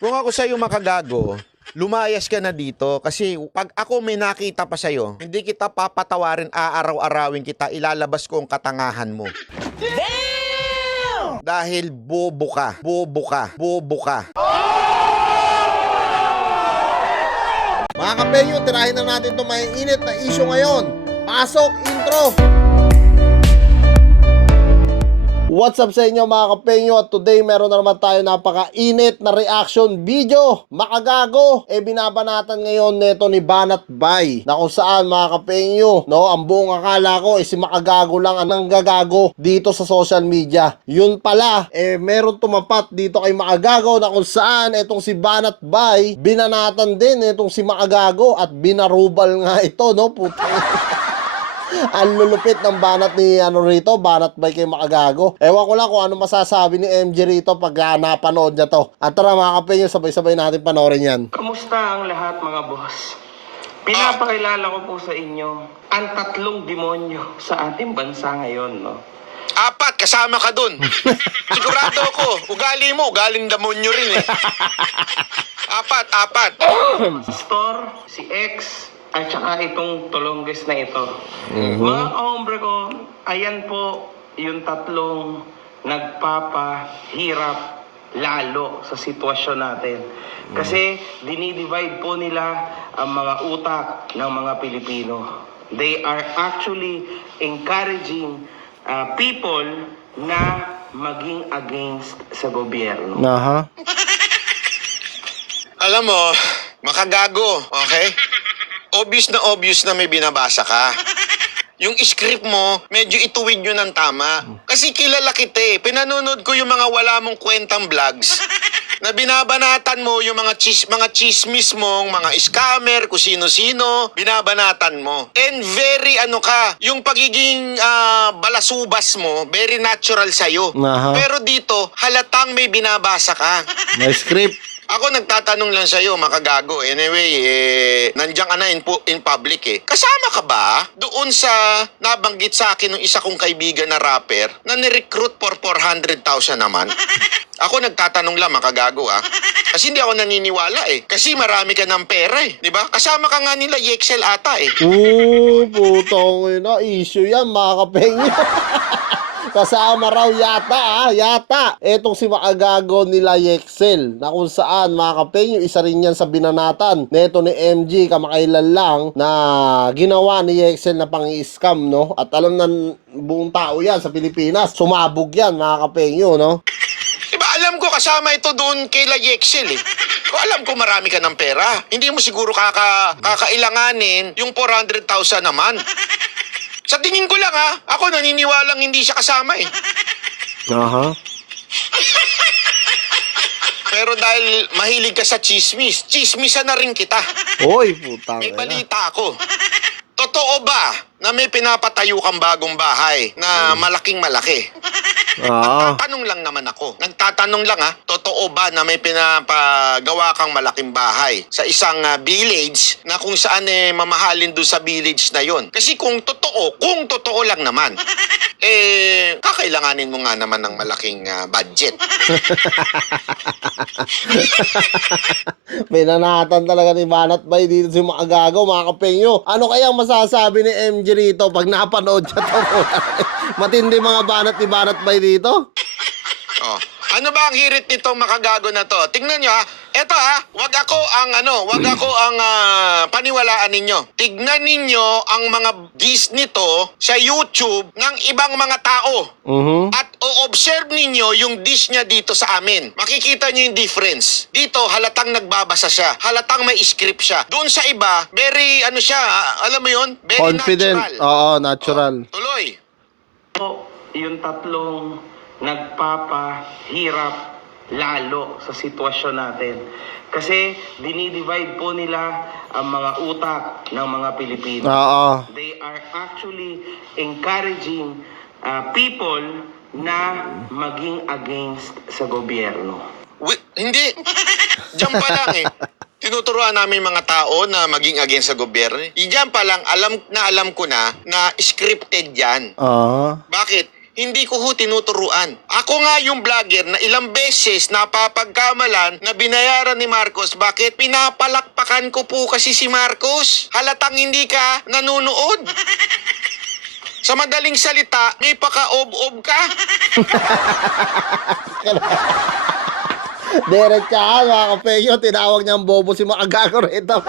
Kung ako sa'yo makagago, lumayas ka na dito kasi pag ako may nakita pa sa'yo, hindi kita papatawarin, aaraw-arawin kita, ilalabas ko ang katangahan mo. Damn! Dahil bobo ka, bobo ka, bobo ka. Mga kapenyo, tirahin na natin itong may init na issue ngayon. Pasok, intro! What's up sa inyo mga kapenyo, at today meron na naman tayo napaka-init na reaction video. Makagago, binabanatan ngayon neto ni Banat Bay, na kung saan mga kapenyo, no, ang buong akala ko si Makagago lang ang nanggagago dito sa social media. Yun pala, meron tumapat dito kay Makagago na kung saan etong si Banat Bay, binanatan din etong si Makagago at binarubal nga ito, no, putang. Ang lulupit ng banat ni rito, Banat Bay kay Makagago. Ewan ko lang kung ano masasabi ni MJ rito pag napanood niya to. At tara mga kapenyo, sabay-sabay natin panoorin yan. Kamusta ang lahat mga boss? Pinapakilala ko po sa inyo ang tatlong demonyo sa ating bansa ngayon, no? Apat, kasama ka dun. Sigurado ako, ugali mo, ugaling damonyo rin eh. Apat. Store, si X, at saka itong tulongges na ito. Mga hombre ko, ayan po yung tatlong nagpapahirap lalo sa sitwasyon natin. Kasi dinidivide po nila ang mga utak ng mga Pilipino. They are actually encouraging people na maging against sa gobyerno. Aha. Alam mo, makagago, okay? Obvious na may binabasa ka. Yung script mo, medyo ituwid nyo ng tama. Kasi kilala kita eh. Pinanonood ko yung mga wala mong kwentang vlogs na binabanatan mo yung mga chismis mong, mga scammer, kung sino-sino, binabanatan mo. And very yung pagiging balasubas mo, very natural sa'yo. Aha. Pero dito, halatang may binabasa ka. May script. Ako nagtatanong lang sa'yo, makagago. Anyway, nandiyan ka na in public eh. Kasama ka ba doon sa nabanggit sa akin ng isa kong kaibigan na rapper na ni-recruit for 400,000 naman? Ako nagtatanong lang, makagago ah. Kasi hindi ako naniniwala eh. Kasi marami ka ng pera eh. Di ba? Kasama ka nga nila, Yexel ata eh. Putong ina, issue yan mga kapenyo. Kasama raw yata. Etong si Makagago nila Yexel, na kung saan mga kapenyo, isa rin yan sa binanatan neto ni MG kamakailan lang na ginawa ni Yexel na pang-i-scam, no? At alam ng buong tao yan sa Pilipinas, sumabog yan mga kapenyo, no? Diba alam ko kasama ito doon kay Yexel eh. Kung alam ko marami ka ng pera, hindi mo siguro kakailanganin yung 400,000 naman. Sa tingin ko lang ako naniniwalang hindi siya kasama eh. Aha. Pero dahil mahilig ka sa chismisan na rin kita. Oy, putang May ina. balita ako. Totoo ba na may pinapatayo kang bagong bahay na malaking-malaki? Nagtatanong lang naman ako. Nagtatanong lang totoo ba na may pinapagawa kang malaking bahay sa isang village na kung saan mamahalin doon sa village na yon? Kasi kung totoo lang naman, kakailanganin mo nga naman ng malaking budget. Binanatan talaga ni Banat Bay dito si Makagago mga kapenyo. Ano kayang masasabi ni MJ rito pag napanood siya to? Matindi mga banat ni Banat Bay dito. Oh. Ano ba ang hirit nitong makagago na to? Tingnan nyo Eto wag ako ang paniwalaan ninyo. Tignan ninyo ang mga gis nito sa YouTube ng ibang mga tao. At o-observe ninyo yung dish niya dito sa amin. Makikita nyo yung difference. Dito, halatang nagbabasa siya. Halatang may script siya. Doon sa iba, very, alam mo yun? Very Confident. natural. Oo, natural. Tuloy. Po, yung tatlong nagpapahirap lalo sa sitwasyon natin. Kasi dinidivide po nila ang mga utak ng mga Pilipino. Oo. They are actually encouraging people na maging against sa gobyerno. Hindi. Diyan pa lang tinuturuan namin mga tao na maging against sa gobyerno. Diyan pa lang, alam ko na scripted yan. Oo. Bakit? hindi ko ho tinuturuan. Ako nga yung vlogger na ilang beses napapagkamalan na binayaran ni Marcos. Bakit? Pinapalakpakan ko po kasi si Marcos. Halatang hindi ka nanonood. Sa madaling salita, may paka-ob-ob ka. Diretsahan, mga kapenyo, tinawag niyang bobo si Makagago rito.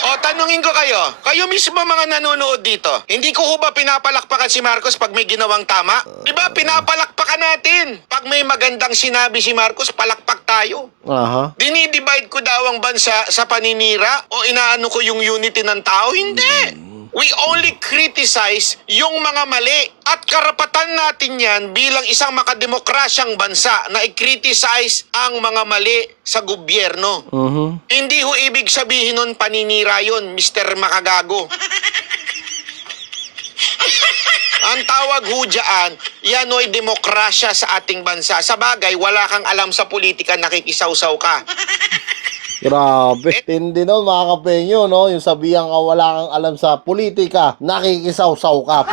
O, tanungin ko kayo mismo mga nanonood dito, hindi ko ho ba pinapalakpakan si Marcos pag may ginawang tama? Diba, pinapalakpakan natin. Pag may magandang sinabi si Marcos, palakpak tayo. Aha. Dinidivide ko daw ang bansa sa paninira o inaano ko yung unity ng tao? Hindi. We only criticize yung mga mali. At karapatan natin yan bilang isang makademokrasyang bansa na i-criticize ang mga mali sa gobyerno. Hindi ho ibig sabihin nun paninira yun, Mr. Makagago. Ang tawag ho dyan, yan ho'y demokrasya sa ating bansa. Sa bagay, wala kang alam sa politika, nakikisawsaw ka. Grabe. Hindi nun, mga kapenyo, no? Yung sabihan ka wala kang alam sa politika, nakikisaw-saw ka.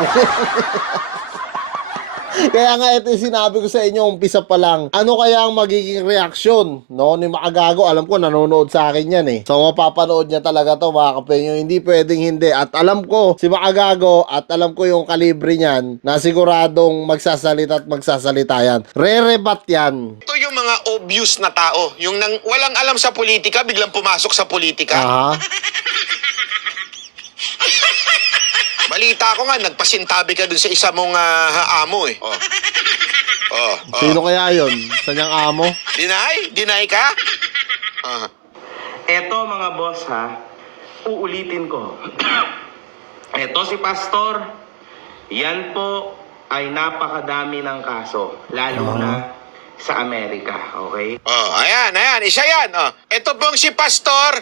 Kaya nga ito yung sinabi ko sa inyo umpisa pa lang. Ano kaya ang magiging reaksyon, no, ni Makagago? Alam ko nanonood sa akin yan eh. So mapapanood niya talaga to, mga kapenyo. Hindi pwedeng hindi. At alam ko si Makagago at alam ko yung kalibre niyan na siguradong magsasalita at magsasalita yan. Re-rebat yan. Ito yung mga obvious na tao. Yung walang alam sa politika, biglang pumasok sa politika. Aha. Balita ko nga, nagpasintabi ka dun sa isa mong amo eh. Sino kaya yun? Sa niyang amo? Deny? Deny ka? Eto mga boss ha, uulitin ko. Eto si Pastor, yan po ay napakadami ng kaso, lalo na sa Amerika, okay? Ayan, isa yan. Ito pong si Pastor,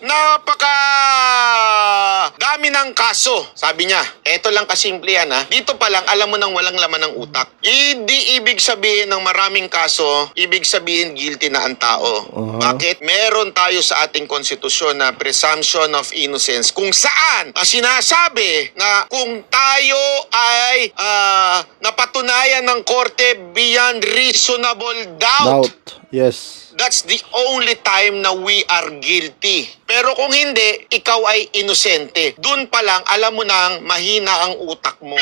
dami ng kaso. Sabi niya, eto lang kasimple yan ha. Dito pa lang, alam mo nang walang laman ng utak. Hindi ibig sabihin ng maraming kaso, ibig sabihin guilty na ang tao. Bakit? Meron tayo sa ating konstitusyon na presumption of innocence kung saan sinasabi na kung tayo ay napatunayan ng korte beyond reasonable doubt. Yes. That's the only time na we are guilty. Pero kung hindi, ikaw ay inosente. Doon pa lang, alam mo nang mahina ang utak mo.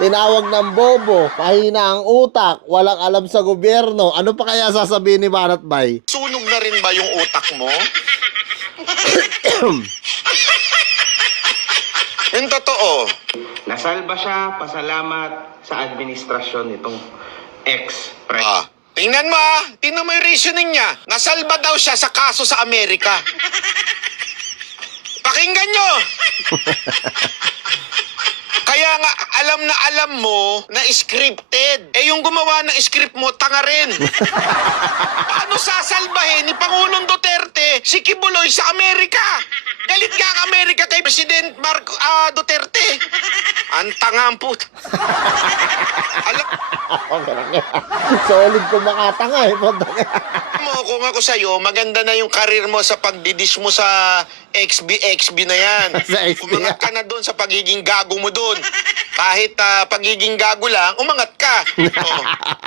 Tinawag ng bobo, mahina ang utak, walang alam sa gobyerno. Ano pa kaya sasabihin ni Banat Bay? Sunog na rin ba yung utak mo? Yung totoo. Nasalba siya, pasalamat sa administrasyon nitong ex-president. Tingnan mo tingnan mo yung reasoning niya. Nasalba daw siya sa kaso sa Amerika. Pakinggan nyo. Kaya nga, alam mo na scripted. Yung gumawa ng script mo, tanga rin. Paano sasalbahin ni Pangulong Duterte si Kibuloy sa Amerika? Galit nga ang Amerika kay President Duterte. Ang tanga ang put. Solid kung makatanga eh. Mo, kung ako sa'yo, maganda na yung karir mo sa pagdidish mo sa XB na yan. Sa XB. Umangat ka na doon sa pagiging gago mo doon. Kahit pagiging gago lang, umangat ka.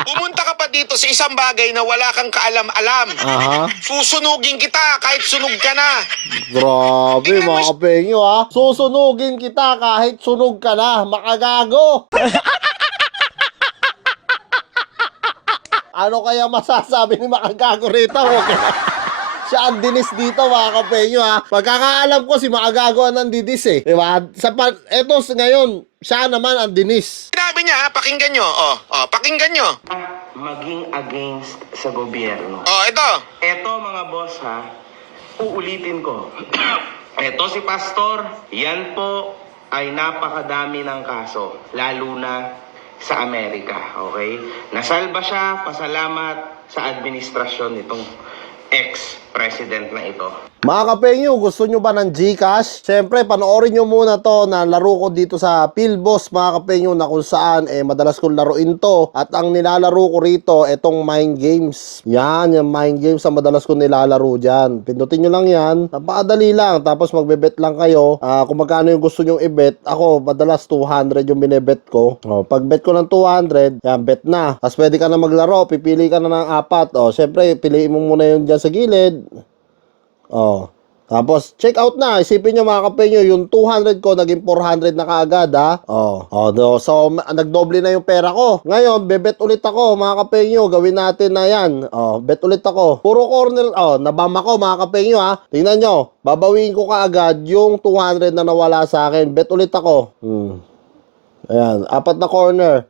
Pumunta ka pa dito sa isang bagay na wala kang kaalam-alam. Susunugin kita kahit sunog ka na. Grabe, mga kapengyo ha. Susunugin kita kahit sunog ka na, Makagago. Ano kaya masasabi ni Makagago rito? Siya ang dinis dito, mga kapenyo ha. Pagkakaalam ko si Makagago ang nandidis eh. Diba? Eto ngayon, siya naman ang dinis. Sinabi niya, pakinggan nyo. Pakinggan nyo. Maging against sa gobyerno. Ito. Eto mga boss ha, uulitin ko. Eto si Pastor, yan po ay napakadami ng kaso, lalo na sa Amerika, okay? Nasalba siya, pasalamat sa administrasyon nitong ex ex-president na ito. Mga kapenyo, gusto nyo ba ng GCash? Siyempre, panoorin nyo muna to na laro ko dito sa Philbos, mga kapenyo, na kung saan madalas kong laruin to. At ang nilalaro ko rito, itong Mind Games. Yan, yung Mind Games ang madalas kong nilalaro dyan. Pindutin nyo lang yan. Napakadali lang. Tapos magbebet lang kayo. Kung magkano yung gusto nyong i-bet. Ako, madalas 200 yung binibet ko. Pag bet ko ng 200, yan, bet na. Tapos pwede ka na maglaro. Pipili ka na ng apat. Siyempre, piliin mo muna yun dyan sa gilid. Tapos check out na. Isipin nyo mga kapenyo, yung 200 ko naging 400 na kaagad ha. So nagdoble na yung pera ko. Ngayon, bebet ulit ako mga kapenyo. Gawin natin na yan. Bet ulit ako. Puro corner. Nabam ako mga kapenyo ha. Tingnan nyo. Babawiin ko kaagad yung 200 na nawala sa akin. Bet ulit ako. Ayan, apat na corner.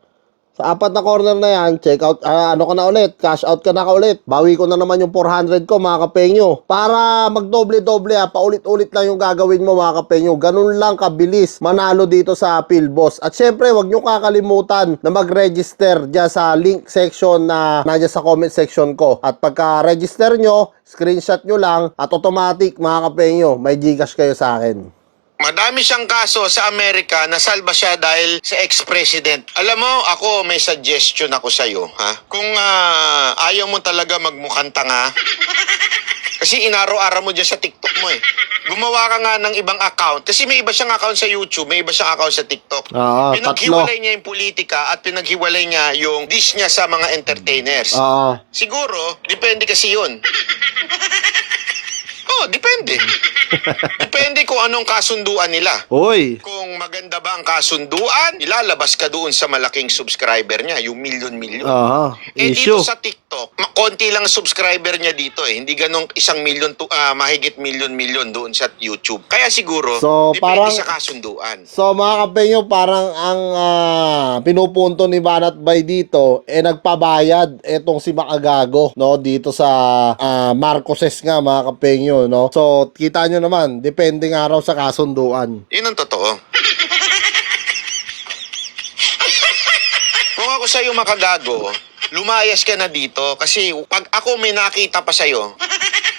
Sa apat na corner na yan, check out, ano ka na ulit, cash out ka na ulit. Bawi ko na naman yung 400 ko mga kapenyo. Para magdoble-doble paulit-ulit lang yung gagawin mo mga kapenyo. Ganun lang kabilis manalo dito sa Philbos. At syempre, wag nyo kakalimutan na mag-register dyan sa link section na nandiyan sa comment section ko. At pagka-register nyo, screenshot nyo lang at automatic mga kapenyo, may GCash kayo sa akin. Madami siyang kaso sa Amerika, nasalba siya dahil sa ex-president. Alam mo, ako may suggestion ako sa'yo, ha? Kung ayaw mo talaga magmukhang tanga, kasi inaraw-araw mo dyan sa TikTok mo eh. Gumawa ka nga ng ibang account. Kasi may iba siyang account sa YouTube, may iba siyang account sa TikTok. Pinaghiwalay niya yung politika at pinaghiwalay niya yung dish niya sa mga entertainers. Siguro, depende kasi yun. Depende. Depende kung anong kasunduan nila. Hoy! Kung maganda ba ang kasunduan, ilalabas ka doon sa malaking subscriber niya, yung milyon-milyon. Issue. Dito sa TikTok, konti lang subscriber niya dito eh. Hindi ganong 1 milyon, mahigit milyon-milyon doon sa YouTube. Kaya siguro, depende sa kasunduan. So mga kapenyo, parang ang pinupunto ni Banat Bay dito, nagpabayad etong si Makagago, no? Dito sa Marcoses nga mga kapenyo, no? So, kita nyo naman, depende nga raw sa kasunduan. Yun ang totoo. Kung ako sa'yo makagago, lumayas ka na dito kasi pag ako may nakita pa sa'yo,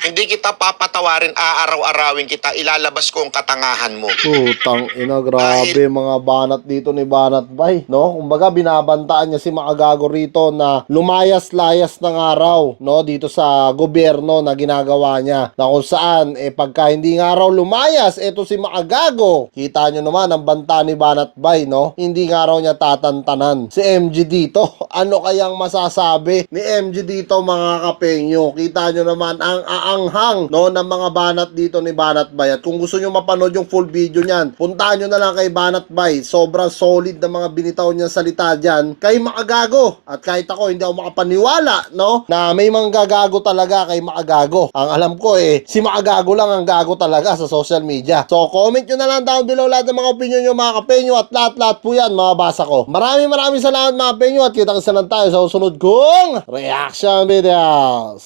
hindi kita papatawarin, aaraw-arawin kita, ilalabas ko ang katangahan mo. Putang ina, grabe mga banat dito ni Banat Bay, no? Kumbaga binabantaan niya si Makagago rito na lumayas-layas ng araw, no? Dito sa gobyerno na ginagawa niya. Na kung saan, pagka hindi nga raw lumayas, eto si Makagago. Kita nyo naman ang banta ni Banat Bay, no? Hindi nga raw niya tatantanan. Si MG dito, ano kayang masasabi ni MG dito mga kapenyo? Kita nyo naman ang anghang, no, ng mga banat dito ni Banat Bay. At kung gusto nyo mapanood yung full video niyan, puntahan nyo na lang kay Banat Bay. Sobrang solid na mga binitaw niya salita dyan kay Makagago. At kahit ako hindi ako makapaniwala, no, na may mga gagago talaga kay Makagago. Ang alam ko si Makagago lang ang gago talaga sa social media. So comment nyo na lang down below lahat ng mga opinion nyo mga kapenyo at lahat-lahat po yan mababasa ko. Maraming salamat mga penyo at kita-kita lang tayo sa susunod kong reaction videos.